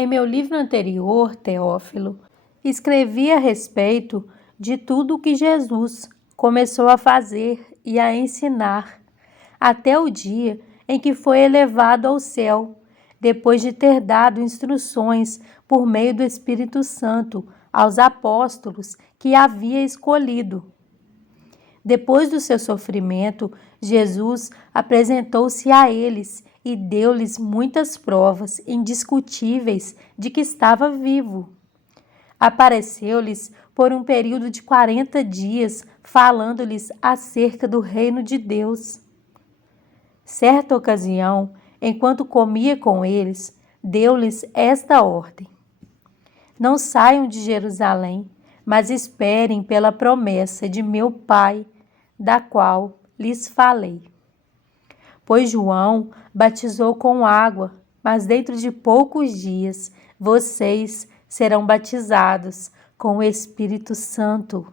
Em meu livro anterior, Teófilo, escrevi a respeito de tudo o que Jesus começou a fazer e a ensinar, até o dia em que foi elevado ao céu, depois de ter dado instruções por meio do Espírito Santo aos apóstolos que havia escolhido. Depois do seu sofrimento, Jesus apresentou-se a eles e deu-lhes muitas provas indiscutíveis de que estava vivo. Apareceu-lhes por um período de 40 dias, falando-lhes acerca do reino de Deus. Certa ocasião, enquanto comia com eles, deu-lhes esta ordem: Não saiam de Jerusalém, mas esperem pela promessa de meu Pai, da qual lhes falei. Pois João batizou com água, mas dentro de poucos dias vocês serão batizados com o Espírito Santo.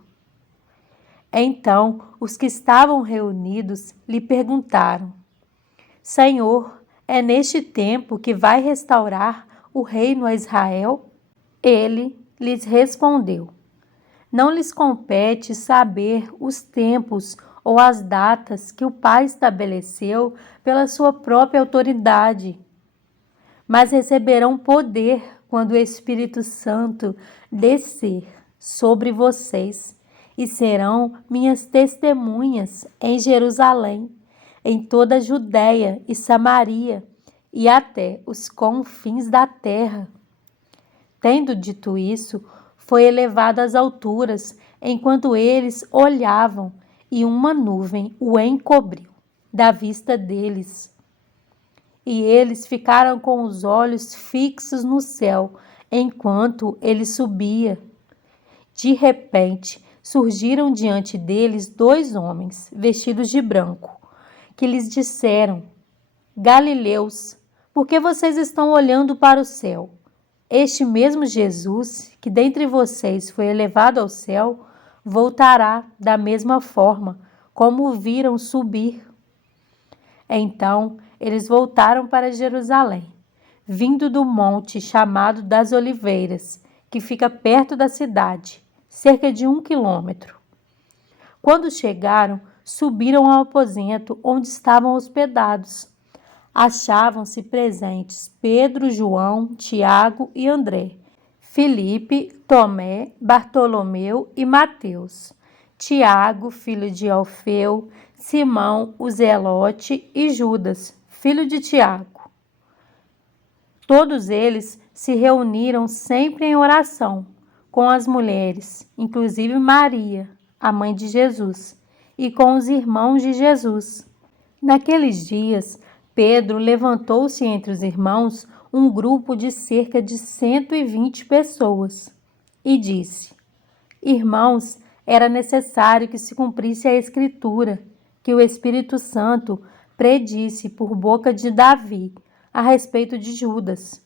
Então os que estavam reunidos lhe perguntaram: Senhor, é neste tempo que vai restaurar o reino a Israel? Ele lhes respondeu: Não lhes compete saber os tempos ou as datas que o Pai estabeleceu pela sua própria autoridade, mas receberão poder quando o Espírito Santo descer sobre vocês e serão minhas testemunhas em Jerusalém, em toda a Judéia e Samaria e até os confins da terra. Tendo dito isso, foi elevado às alturas, enquanto eles olhavam, e uma nuvem o encobriu da vista deles. E eles ficaram com os olhos fixos no céu, enquanto ele subia. De repente, surgiram diante deles 2 homens, vestidos de branco, que lhes disseram: Galileus, por que vocês estão olhando para o céu? Este mesmo Jesus, que dentre vocês foi elevado ao céu, voltará da mesma forma como o viram subir. Então eles voltaram para Jerusalém, vindo do monte chamado das Oliveiras, que fica perto da cidade, cerca de 1 quilômetro. Quando chegaram, subiram ao aposento onde estavam hospedados. Achavam-se presentes Pedro, João, Tiago e André, Filipe, Tomé, Bartolomeu e Mateus, Tiago, filho de Alfeu, Simão, o Zelote e Judas, filho de Tiago. Todos eles se reuniram sempre em oração com as mulheres, inclusive Maria, a mãe de Jesus, e com os irmãos de Jesus. Naqueles dias, Pedro levantou-se entre os irmãos um grupo de cerca de 120 pessoas e disse: Irmãos, era necessário que se cumprisse a Escritura, que o Espírito Santo predisse por boca de Davi a respeito de Judas,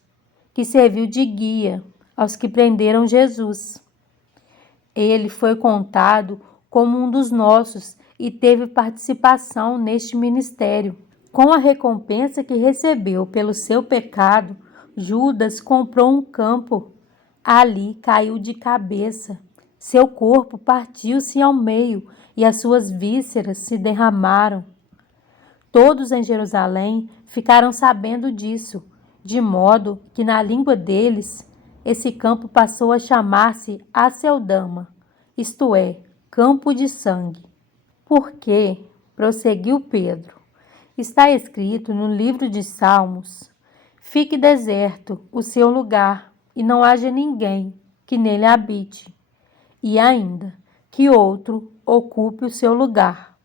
que serviu de guia aos que prenderam Jesus. Ele foi contado como um dos nossos e teve participação neste ministério. Com a recompensa que recebeu pelo seu pecado, Judas comprou um campo. Ali caiu de cabeça. Seu corpo partiu-se ao meio e as suas vísceras se derramaram. Todos em Jerusalém ficaram sabendo disso, de modo que na língua deles esse campo passou a chamar-se Aceldama, isto é, campo de sangue. Porque, prosseguiu Pedro, está escrito no livro de Salmos: Fique deserto o seu lugar, e não haja ninguém que nele habite, e ainda que outro ocupe o seu lugar.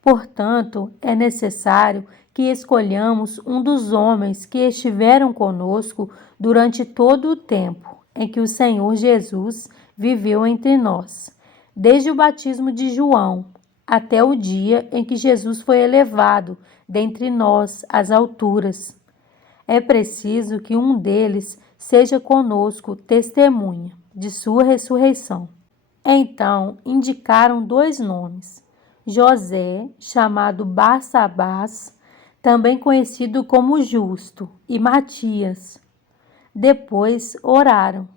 Portanto, é necessário que escolhamos um dos homens que estiveram conosco durante todo o tempo em que o Senhor Jesus viveu entre nós, desde o batismo de João até o dia em que Jesus foi elevado dentre nós às alturas. É preciso que um deles seja conosco testemunha de sua ressurreição. Então indicaram 2 nomes: José, chamado Barsabás, também conhecido como Justo, e Matias. Depois oraram: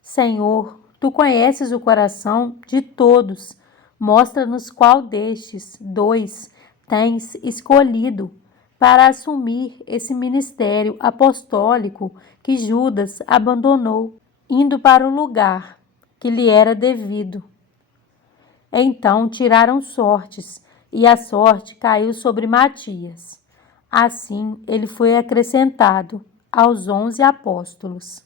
Senhor, tu conheces o coração de todos. Mostra-nos qual destes dois tens escolhido para assumir esse ministério apostólico que Judas abandonou, indo para o lugar que lhe era devido. Então tiraram sortes, e a sorte caiu sobre Matias. Assim, ele foi acrescentado aos 11 apóstolos.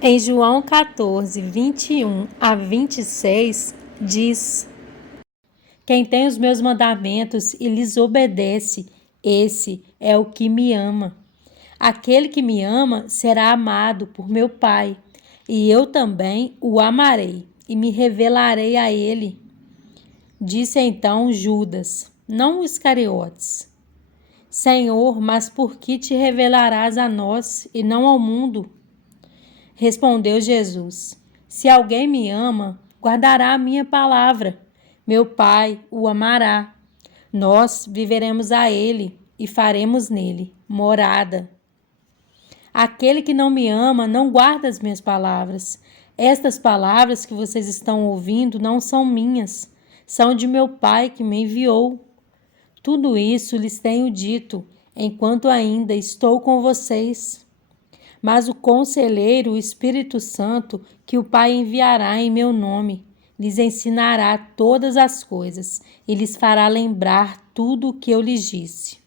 Em João 14, 21 a 26, diz: Quem tem os meus mandamentos e lhes obedece, esse é o que me ama. Aquele que me ama será amado por meu Pai, e eu também o amarei e me revelarei a ele. Disse então Judas, não Iscariotes: Senhor, mas por que te revelarás a nós e não ao mundo? Respondeu Jesus: Se alguém me ama, guardará a minha palavra. Meu Pai o amará. Nós viveremos a ele e faremos nele morada. Aquele que não me ama não guarda as minhas palavras. Estas palavras que vocês estão ouvindo não são minhas, são de meu Pai que me enviou. Tudo isso lhes tenho dito, enquanto ainda estou com vocês. Mas o Conselheiro, o Espírito Santo, que o Pai enviará em meu nome, lhes ensinará todas as coisas e lhes fará lembrar tudo o que eu lhes disse.